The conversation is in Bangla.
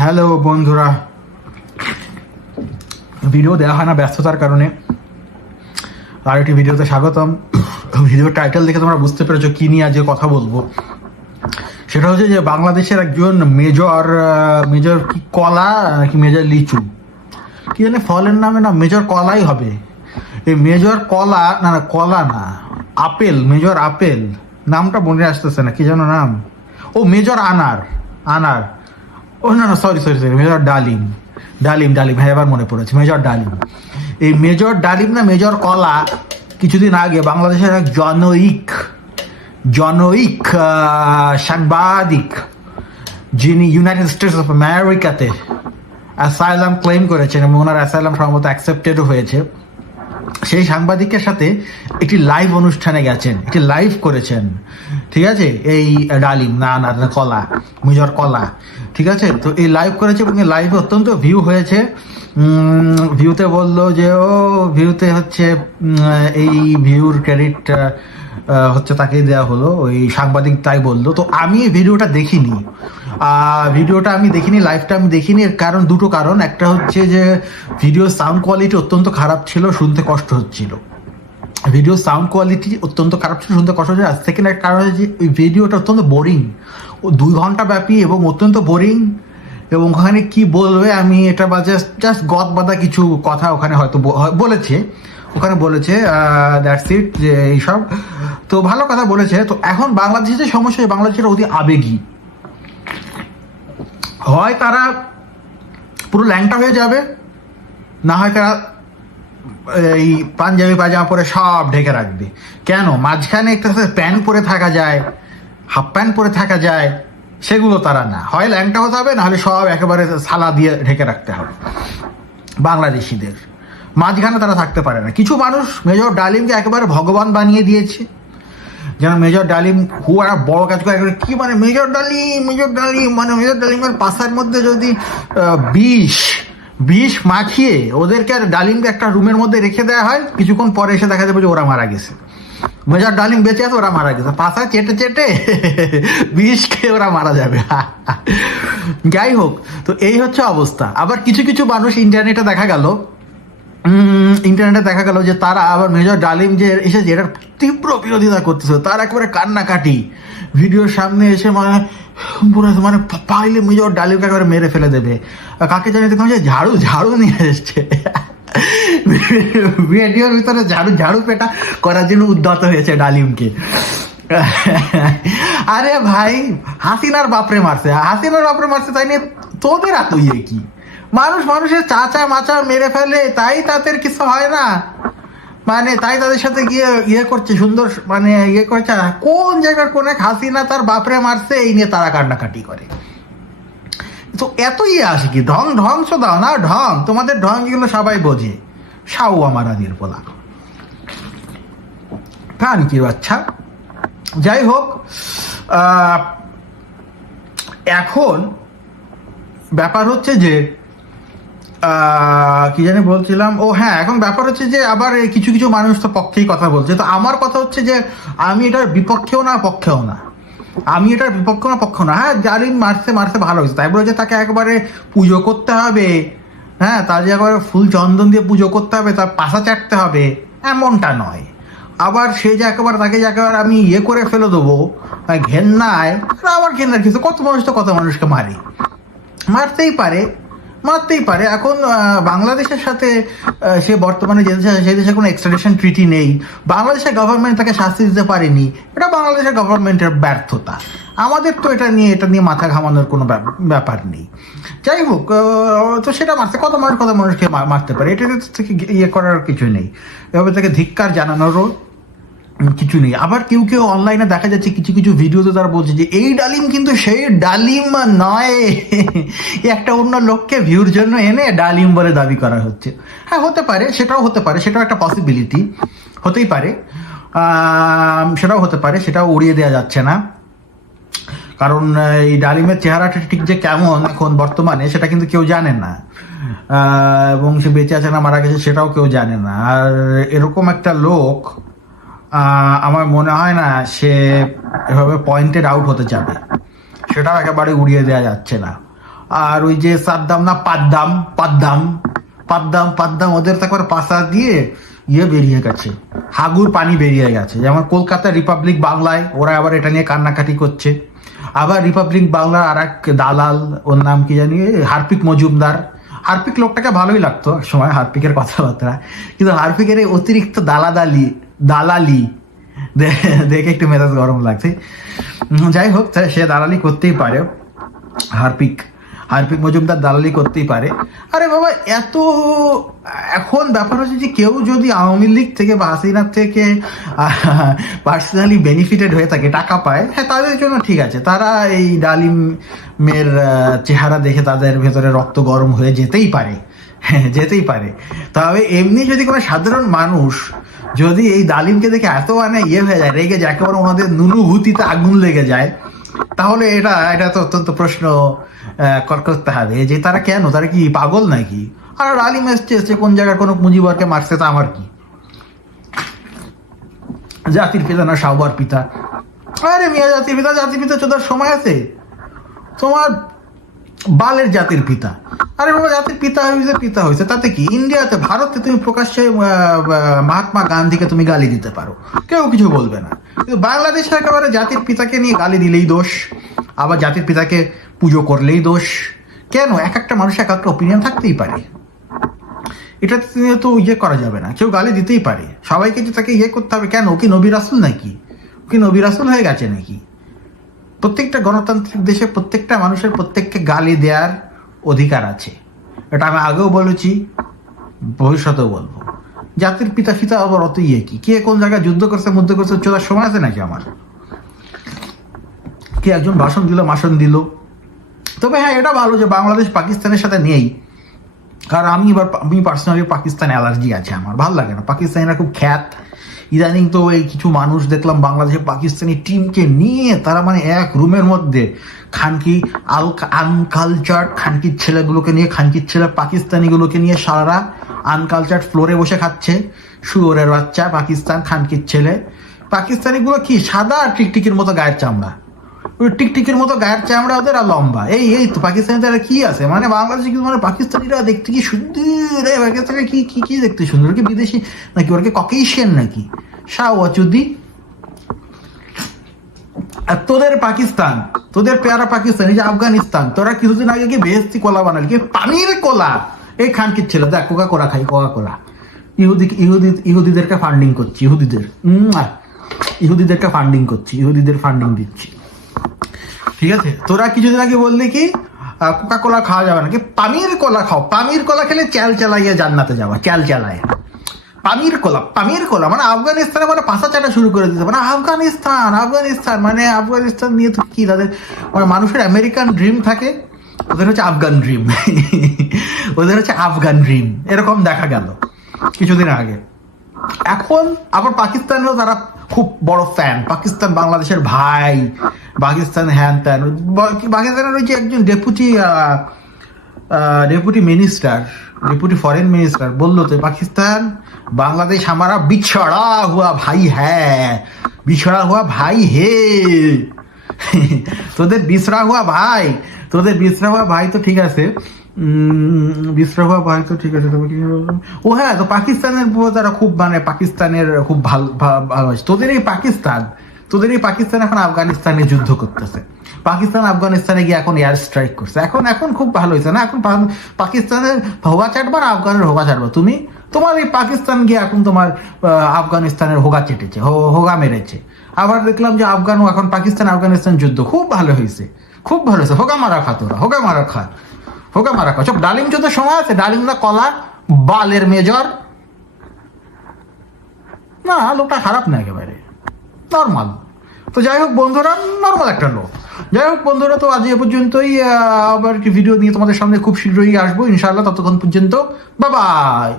হ্যালো বন্ধুরা। ভিডিও দেওয়া হয় না ব্যস্ততার কারণে আর একটি ভিডিওতে স্বাগতম। ভিডিওর টাইটেল দেখে তোমরা বুঝতে পেরেছ কি নিয়ে আজকে কথা বলব। সেটা হচ্ছে যে বাংলাদেশের একজন মেজর মেজর কি কলা নাকি মেজর লিচু? কি জানি ফলের নামে না মেজর কলাই হবে। এই মেজর কলা, না না, কলা না, আপেল মেজর আপেল। নামটা মনে আসতেছে না, কি যেন নাম? ও মেজর আনার আনার। ও না না সরি সরি সরি মেজর ডালিম ডালিম ডালিম হ্যাঁ এবার মনে পড়েছে। মেজর ডালিম এই মেজর ডালিম না মেজর কলা কিছুদিন আগে বাংলাদেশের এক জনৈক জনৈক সাংবাদিক, যিনি ইউনাইটেড স্টেটস অফ আমেরিকাতে অ্যাসাইলাম ক্লেম করেছেন এবং ওনার অ্যাসাইলাম সম্ভবত অ্যাকসেপ্টেডও হয়েছে, সেই সাংবাদিকের সাথে একটি লাইভ অনুষ্ঠানে গেছেন, একটি লাইভ করেছেন। ঠিক আছে? এই ডালিম না না কলা মেজর কলা ঠিক আছে? তো এই লাইভ করেছে এবং লাইভে অত্যন্ত ভিউ হয়েছে। ভিউতে বলল যে, ও ভিউতে হচ্ছে এই ভিউর ক্রেডিট হচ্ছে তাকে দেওয়া হলো। ওই সাংবাদিক তাই বলল। তো আমি ভিডিওটা দেখিনি। ভিডিওটা আমি দেখিনি লাইভটা আমি দেখিনি। এর কারণ, দুটো কারণ। একটা হচ্ছে যে ভিডিও সাউন্ড কোয়ালিটি অত্যন্ত খারাপ ছিল, শুনতে কষ্ট হচ্ছিল। ভিডিও সাউন্ড কোয়ালিটি অত্যন্ত খারাপ ছিল, শুনতে কষ্ট হচ্ছে আর সেকেন্ড একটা কারণ হচ্ছে ওই ভিডিওটা অত্যন্ত বোরিং ও দুই ঘণ্টা ব্যাপী এবং অত্যন্ত বোরিং এবং ওখানে কি বলবে আমি এটা বা জাস্ট জাস্ট গদ বাদা কিছু কথা ওখানে হয়তো বলেছে। ওখানে বলেছে দ্যাটস ইট যে এইসব তো ভালো কথা বলেছে। তো এখন বাংলাদেশের যে সমস্যা বাংলাদেশের অতি আবেগী। হয় তারা পুরো ল্যাংটা হয়ে যাবে, না হয় তারা এই পাঞ্জাবি পাজামা পরে সব ঢেকে রাখবে। কেন? মাঝখানে একটা সাথে প্যান্ট পরে থাকা যায়, হাফ প্যান্ট পরে থাকা যায়, সেগুলো তারা না। হয় ল্যাংটা হতে হবে, নাহলে সব একেবারে সালা দিয়ে ঢেকে রাখতে হবে বাংলাদেশিদের। মাঝখানে তারা থাকতে পারে না। কিছু মানুষ মেজর ডালিমকে একেবারে ভগবান বানিয়ে দিয়েছে। যেন মেজর ডালিম খুব একটা বড় কাজ করে। একেবারে কি মানে মেজর ডালিম মেজর ডালিম মানে মেজর ডালিমের পাশার মধ্যে যদি বিষ বিষ মাখিয়ে ওদেরকে আর ডালিমকে একটা রুমের মধ্যে রেখে দেওয়া হয়। কিছুক্ষণ পরে এসে দেখা যাবে যে ওরা মারা গেছে। মেজর ডালিম বেঁচে আছে, ওরা মারা গেছে। পাশা চেটে চেটে বিষ খেয়ে ওরা মারা যাবে। যাই হোক, তো এই হচ্ছে অবস্থা। আবার কিছু কিছু মানুষ ইন্টারনেটে দেখা গেল। ইন্টারনেটে দেখা গেল যে তারা আবার মেজর ডালিম যে এসেছে, এটার তীব্র বিরোধিতা করতেছে। তার একেবারে কান্নাকাটি। ভিডিওর সামনে এসে মানে মানে পাইলে মেজর ডালিমকে একেবারে মেরে ফেলে দেবে। কাকে জানি দেখলাম যে ঝাড়ু ঝাড়ু নিয়ে এসছে। ভিডিওর ভিতরে ঝাড়ু ঝাড়ু পেটা করার জন্য উদ্যত হয়েছে ডালিমকে। আরে ভাই, হাসিনার বাপরে মারছে। হাসিনার বাপরে মারছে তাই নিয়ে তোদের এত ইয়ে কি? মানুষ মানুষের চাচা মাচা মেরে ফেলে, তাই তাদের কিছু হয় না। মানে তাই তাদের সাথে গিয়ে ইয়ে করছে, সুন্দর মানে ইয়ে করছে। কোন জায়গার কোন এক হাসিনা তার বাপরে মারছে, এই নিয়ে তারা কান্নাকাটি করে। তো এত ইয়ে আসে কি? ঢং ঢংস দাও না, ঢং। তোমাদের ঢং এগুলো সবাই বোঝে। সাউ আমার আদির বলা প্রাণ কি বাচ্চা? যাই হোক এখন ব্যাপার হচ্ছে যে কি জানি বলছিলাম? ও হ্যাঁ এখন ব্যাপার হচ্ছে যে আবার কিছু কিছু মানুষ তো পক্ষেই কথা বলছে। তো আমার কথা হচ্ছে যে আমি এটার বিপক্ষেও না, পক্ষেও না। আমি এটার বিপক্ষ না পক্ষ না। হ্যাঁ জালিম মারছে মারছে, ভালো হয়েছে। তাই বলে যে তাকে একবারে পুজো করতে হবে। হ্যাঁ তার যে একবারে ফুল চন্দন দিয়ে পুজো করতে হবে, তার পাশা চাটতে হবে, এমনটা নয়। আবার সে যে একেবারে, তাকে যে একেবারে আমি ইয়ে করে ফেলে দেবো ঘেন্নায়, আবার ঘেন্নার কিছু, কত মানুষ তো কত মানুষকে মারে। মারতেই পারে। মারতেই পারে। এখন বাংলাদেশের সাথে সে বর্তমানে যে দেশে সেই দেশে কোনো এক্সট্রাডিশন ট্রিটি নেই। বাংলাদেশের গভর্নমেন্ট তাকে শাস্তি দিতে পারেনি। এটা বাংলাদেশের গভর্নমেন্টের ব্যর্থতা। আমাদের তো এটা নিয়ে এটা নিয়ে মাথা ঘামানোর কোনো ব্যাপ- ব্যাপার নেই। যাই হোক তো সেটা মারতে কত মানুষ, কত মানুষকে মারতে পারে? এটা থেকে ইয়ে করার কিছু নেই। এভাবে তাকে ধিক্কার জানানোরও কিছু নেই। আবার কেউ কেউ অনলাইনে দেখা যাচ্ছে কিছু কিছু ভিডিওতে তারা বলছে যে, এই ডালিম কিন্তু সেই ডালিম নয়। একটা অন্য লোককে ভিউর জন্য এনে ডালিম বলে দাবি করা হচ্ছে। হ্যাঁ হতে পারে, সেটাও হতে পারে, সেটাও একটা পসিবিলিটি হতেই পারে। সেটাও হতে পারে, সেটাও উড়িয়ে দেওয়া যাচ্ছে না। কারণ এই ডালিমের চেহারাটা ঠিক যে কেমন এখন বর্তমানে, সেটা কিন্তু কেউ জানে না। এবং সে বেঁচে আছে না, মারা গেছে, সেটাও কেউ জানে না। আর এরকম একটা লোক আমার মনে হয় না সে এভাবে পয়েন্টেড আউট হতে যাবে। সেটাও একেবারে উড়িয়ে দেওয়া যাচ্ছে না। আর ওই যে সাদ্দাম না, পাদ্দাম পাদ্দাম পাদ্দাম পাদ্দাম, ওদের তো একবার পাশা দিয়ে ইয়ে বেরিয়ে গেছে। হাগুর পানি বেরিয়ে গেছে। যেমন কলকাতা রিপাবলিক বাংলায় ওরা আবার এটা নিয়ে কান্নাকাটি করছে। আবার রিপাবলিক বাংলার আর এক দালাল, ওর নাম কি জানি হার্পিক মজুমদার। হার্পিক লোকটাকে ভালোই লাগতো সময়, হার্পিকের কথাবার্তা। কিন্তু হার্পিকের এই অতিরিক্ত দালাদালি দালালি। দেখে একটু মেজাজ গরম লাগছে। যাই হোক সে দালালি করতেই পারে। হার্পিক হার্পিক মজুমদার দালালি করতেই পারে। আরে বাবা, এত, এখন ব্যাপার হচ্ছে যে কেউ যদি আওয়ামী লীগ থেকে বা হাসিনার থেকে পার্সোনালি বেনিফিটেড হয়ে থাকে, টাকা পায় হ্যাঁ তাদের জন্য ঠিক আছে। তারা এই ডালিমের চেহারা দেখে তাদের ভেতরে রক্ত গরম হয়ে যেতেই পারে। হ্যাঁ যেতেই পারে। তবে এমনি যদি কোনো সাধারণ মানুষ যদি এই ডালিমকে দেখে এত মানে ইয়ে হয়ে যায়, রেগে যায়, একেবারে ওনাদের নুনুভূতিতে আগুন লেগে যায়, তাহলে এটা এটা তো অত্যন্ত প্রশ্ন করতে হবে। যে তারা কেন? তারা কি পাগল নাকি? আর আলিম এসছে এসছে, কোন জায়গায় কোনো পুঁজিবারকে মারছে, তা আমার কি? জাতির পিতা না সাহবার পিতা। আরে মিয়া, জাতির পিতা জাতির পিতা চোদার সময় আছে। তোমার বালের জাতির পিতা। আরে বাবা জাতির পিতা হয়েছে পিতা হয়েছে তাতে কি? ইন্ডিয়াতে, ভারতে তুমি প্রকাশ্যে মহাত্মা গান্ধীকে তুমি গালি দিতে পারো। কেউ কিছু বলবে না। কিন্তু বাংলাদেশে একেবারে জাতির পিতাকে নিয়ে গালি দিলেই দোষ, আবার জাতির পিতাকে পুজো করলেই দোষ। কেন? এক একটা মানুষ এক একটা ওপিনিয়ন থাকতেই পারে। এটা তো ইয়ে করা যাবে না। কেউ গালি দিতেই পারে। সবাইকে যে তাকে ইয়ে করতে হবে। কেন? ও কি নবী রাসুল নাকি? ও কি নবী রাসুল হয়ে গেছে নাকি? প্রত্যেকটা গণতান্ত্রিক দেশে প্রত্যেকটা মানুষের প্রত্যেককে গালি দেওয়ার অধিকার আছে। এটা আমি আগেও বলেছি, ভবিষ্যতেও বলব। জাতির পিতা ফিতা আবার অত ইয়ে কি? কে কোন জায়গায় যুদ্ধ করছে, মধ্যে করছে, চলার সময় আছে নাকি আমার? কে একজন ভাষণ দিল ভাষণ দিল? তবে হ্যাঁ এটা ভালো যে বাংলাদেশ পাকিস্তানের সাথে নেই। কারণ আমি এবার, আমি পার্সোনালি পাকিস্তান অ্যালার্জি আছে আমার। ভালো লাগে না। পাকিস্তানিরা খুব খ্যাত। ইদানিং তো এই কিছু মানুষ দেখলাম বাংলাদেশে পাকিস্তানি টিমকে নিয়ে তারা মানে এক রুমের মধ্যে। খানকি আল আনকালচার্ড খানকির ছেলেগুলোকে নিয়ে খানকির ছেলে পাকিস্তানিগুলোকে নিয়ে সারারা আনকালচার্ড ফ্লোরে বসে খাচ্ছে। শুয়োরের বাচ্চা পাকিস্তান, খানকির ছেলে। পাকিস্তানিগুলো কি সাদা টিকটিকির মতো গায়ের চামড়া? টিকটিকির মতো গায়ের চামড়া ওদের আর লম্বা। এই এই তো পাকিস্তানিদের কি আছে? মানে বাংলাদেশে কিন্তু মানে পাকিস্তানিরা দেখতে কি সুন্দর? পাকিস্তানে কি কি কি দেখতে সুন্দর? কি বিদেশি নাকি? ওরা কি ককেশিয়ান নাকি? শাহ ওয়াচুদ্দি। আর তোদের পাকিস্তান, তোদের পেয়ারা পাকিস্তান, এই যে আফগানিস্তান, তোরা কিছুদিন আগে কি বেহেস্তি কলা বানালি? কি পানির কলা? এই খানকির ছিল, দেখ কোকা কোলা খাই কোকা কোলা ইহুদি ইহুদি, ইহুদিদেরকে ফান্ডিং করছি, ইহুদিদের। ইহুদিদেরকে ফান্ডিং করছি, ইহুদিদের ফান্ডিং দিচ্ছি। ঠিক আছে? তোরা কিছুদিন আগে বললি কি কোকা কোলা খাওয়া যাবে না। কি পানির কলা খাও? পানির কলা খেলে চ্যাল চালাইয়া জান্নাতে যাওয়া চ্যাল চালায় পামির কোলা পামির কোলা মানে আফগানিস্তানে মানে পাশা চাটা শুরু করে দিতে মানে আফগানিস্তান আফগানিস্তান মানে আফগানিস্তান নিয়ে তো কি তাদের মানে মানুষের আমেরিকান ড্রিম থাকে, ওদের হচ্ছে আফগান ড্রিম ওদের হচ্ছে আফগান ড্রিম এরকম দেখা গেল কিছুদিন আগে। এখন আবার পাকিস্তানেরও তারা খুব বড় ফ্যান পাকিস্তান বাংলাদেশের ভাই, পাকিস্তান হ্যান ত্যান। পাকিস্তানের ওই যে একজন deputy deputy minister deputy foreign minister বলল তো পাকিস্তান, বাংলাদেশ আমারা বিছড়া হুয়া ভাই হ্যাঁ বিছড়া হুয়া ভাই হে। তোদের বিছড়া হুয়া ভাই, তোদের বিছড়া হুয়া ভাই তো ঠিক আছে। তো ঠিক আছে তবে কি ও হ্যাঁ তো পাকিস্তানের তারা খুব মানে পাকিস্তানের খুব ভালো ভালোবাসে তোদের এই পাকিস্তান, তোদের এই পাকিস্তান এখন আফগানিস্তানে যুদ্ধ করতেছে। পাকিস্তান আফগানিস্তানে গিয়ে এখন এয়ার স্ট্রাইক করছে। এখন এখন খুব ভালো হয়েছে না? এখন পাকিস্তানের হোগা চাটবা না আফগানের হোগা চাটবা? তুমি, তোমার এই পাকিস্তান গিয়ে এখন তোমার আফগানিস্তানের হোগা চেটেছে হোগা মেরেছে। আবার দেখলাম যে আফগান এখন পাকিস্তান আফগানিস্তান যুদ্ধ। খুব ভালো হয়েছে। খুব ভালো হয়েছে। হোগা মারা খা তোরা, হোগা মারা খা। হোগা মারা সব ডালিম যুদ্ধের সময় আছে ডালিম না কলা, বালের মেজর। না, লোকটা খারাপ না একেবারে নর্মাল তো যাই হোক বন্ধুরা নর্মাল একটা লোক। যাই হোক বন্ধুরা, তো আজ এ পর্যন্তই আবার একটি ভিডিও নিয়ে তোমাদের সামনে খুব শীঘ্রই আসব, ইনশাআল্লাহ ততক্ষণ পর্যন্ত। বাবাই